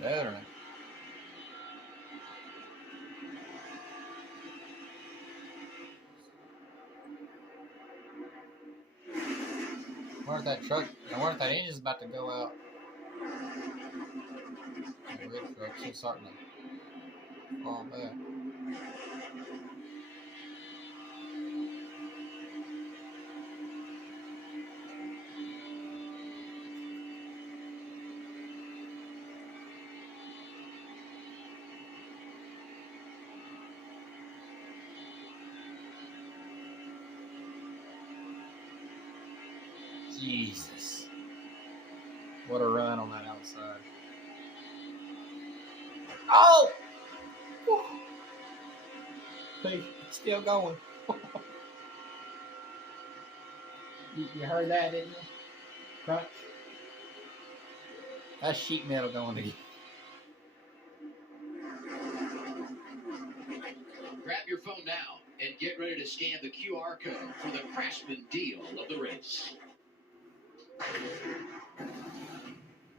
Better. I wonder if that truck, I wonder if that engine's about to go out. The red truck's just starting to fall back. Jesus. What a run on that outside. Oh! Hey, still going. You heard that, didn't you? Crunch. That's sheet metal going again. Grab your phone now and get ready to scan the QR code for the Craftsman deal of the race.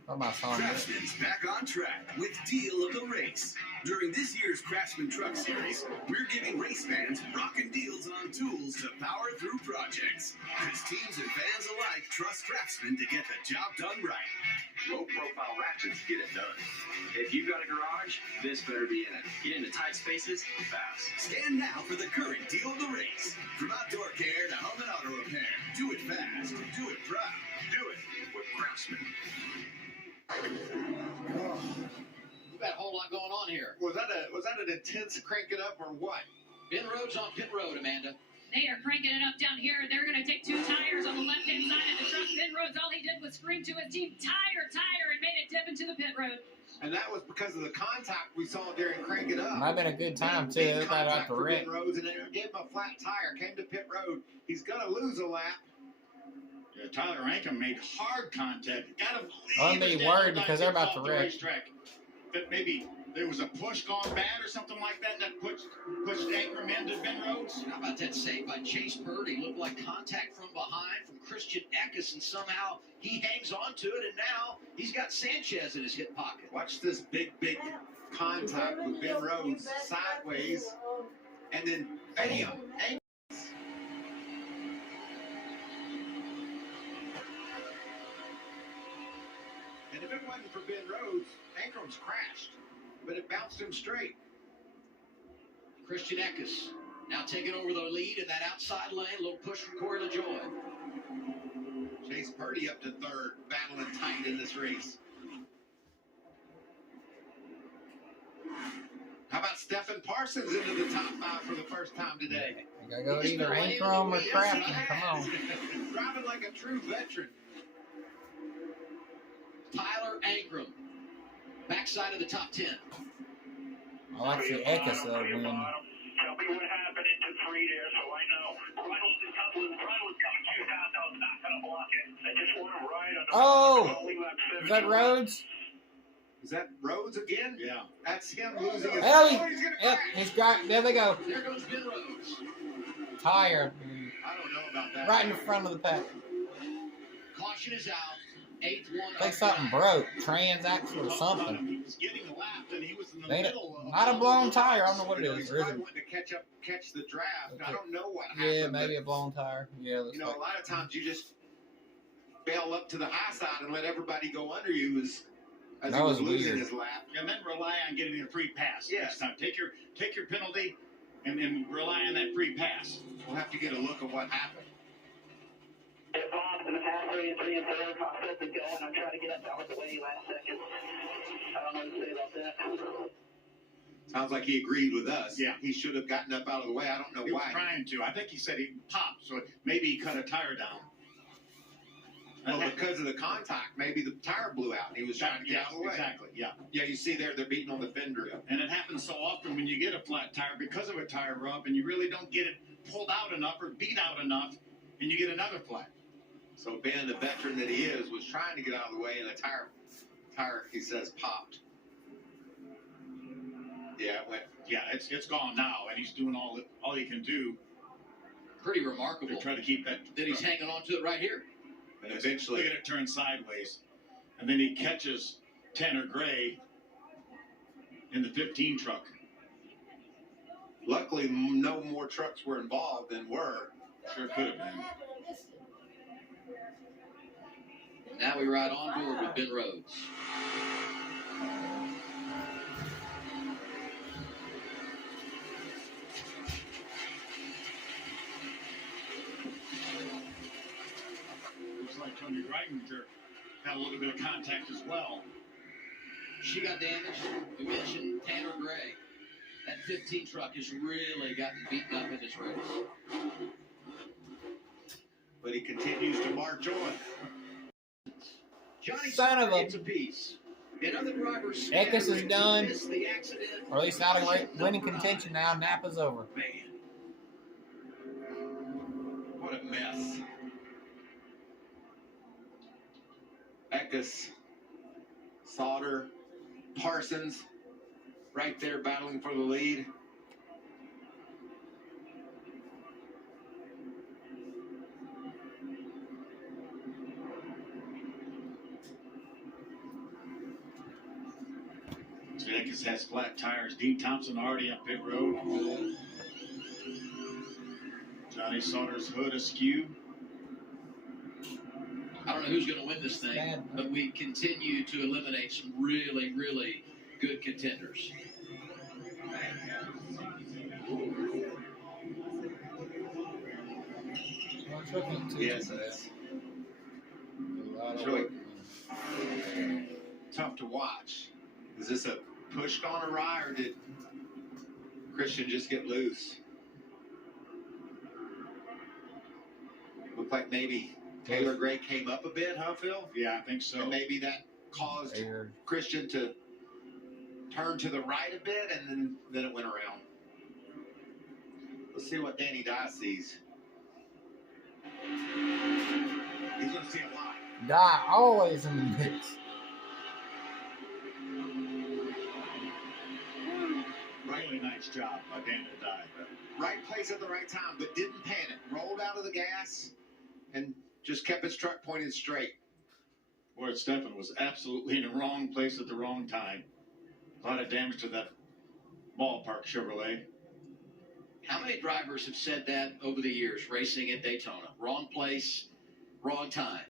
Craftsman's back on track with Deal of the Race. During this year's Craftsman Truck Series, we're giving race fans rockin' deals on tools to power through projects. Because teams and fans alike trust Craftsman to get the job done right. Low-profile ratchets get it done. If you've got a garage, this better be in it. Get into tight spaces fast. Scan now for the current Deal of the Race. From outdoor care to home and auto repair. Do it fast. Do it proud. Do it with Craftsman. We've got a whole lot going on here. Was that an intense crank it up or what? Ben Rhodes on pit road, Amanda. They are cranking it up down here. They're going to take 2 tires on the left-hand side of the truck. Ben Rhodes, all he did was scream to his team, tire, and made it dip into the pit road. And that was because of the contact we saw during crank it up. Might have been a good time, too. It got out the wreck. Ben Rhodes, and it gave him a flat tire, came to pit road. He's going to lose a lap. Yeah, Tyler Ankrum made hard contact. Gotta believe I'm be worried because they're about to wreck. Racetrack. That maybe there was a push gone bad or something like that pushed Ankrum into Ben Rhodes. How about that save by Chase Purdy? Looked like contact from behind from Christian Eckes, and somehow he hangs on to it, and now he's got Sanchez in his hip pocket. Watch this big contact with Ben Rhodes sideways, and then bam. And if it wasn't for Ben Rhodes, Ankrum's crashed, but it bounced him straight. Christian Eckes now taking over the lead in that outside lane. A little push from Corey LaJoie. Chase Purdy up to third, battling tight in this race. How about Stephen Parsons into the top 5 for the first time today? You gotta go either Ankrum or Craftsman. Come on. Driving like a true veteran. Tyler Ankrum, backside of the top 10. I like the Eckes though. Tell me what happened into 3 there, so I know. Reynolds coming 2,000, not going to block it. I just want him right Oh! Is that Rhodes? Is that Rhodes again? Yeah. That's him losing his... Hell, he's going to yep, crash. he's got. There they go. There goes Ben Rhodes. Tire. I don't know about that. Right in the front of the pack. Caution is out. 8th one. I think something broke. Transaxle or something. He was getting a lap and he was in the Ain't it? middle. Not a blown tire. I don't know what it You know, is. he's Or is probably it? wanting to catch the draft. Okay. I don't know what happened. Yeah, maybe but, a blown tire. Yeah, looks you know, like. a lot of times you just bail up to the high side and let everybody go under you as That he was was losing weird. his lap. And then rely on getting a free pass Yeah. next time. Take your penalty and rely on that free pass. We'll have to get a look at what happened. three and four. I felt it going. I tried to get up out of the way last second. I don't know what to say about that. Sounds like he agreed with us. Yeah. He should have gotten up out of the way. I don't know He was why. trying to. I think he said he popped, so maybe he cut a tire down. Well, because of the contact, maybe the tire blew out and he was trying to get out of the way. Exactly, yeah. Yeah, you see there, they're beating on the fender. And it happens so often when you get a flat tire because of a tire rub and you really don't get it pulled out enough or beat out enough and you get another flat. So Ben, the veteran that he is, was trying to get out of the way and the tire, he says, popped. Yeah, it went. Yeah, it's gone now, and he's doing all he can do Pretty remarkable to try to keep that. that he's hanging on to it right here. And eventually, Look at it turn sideways, and then he catches Tanner Gray in the 15 truck. luckily, no more trucks were involved than were. Sure could have been. Now we ride on board with Ben Rhodes. Looks like Tony Reitinger had a little bit of contact as well. She got damaged. We mentioned Tanner Gray. That 15 truck has really gotten beaten up in this race. But he continues to march on. Johnny Son of a- gets a piece. And other drivers Eckes is done. missed the accident. Or at least out of winning contention now. Napa's over. Man. What a mess. Eckes, Sauter, Parsons, right there battling for the lead. Eckes has flat tires. Dean Thompson already on pit road. Johnny Sauter's hood askew. I don't know who's going to win this thing, Bad. but we continue to eliminate some really, really good contenders. Yes, it's really tough to watch. Is this a push on a rye, or did Christian just get loose? Looked like maybe Taylor Gray came up a bit, huh, Phil? Yeah, I think so. And maybe that caused Weird. Christian to turn to the right a bit, and then it went around. Let's see what Danny Dye sees. He's going to see a lot. Die always in the mix. Really nice job by Daniel Dye. Right place at the right time, but didn't panic. Rolled out of the gas and just kept his truck pointed straight. Ward Stephan was absolutely in the wrong place at the wrong time. A lot of damage to that ballpark Chevrolet. How many drivers have said that over the years, racing at Daytona? Wrong place, wrong time.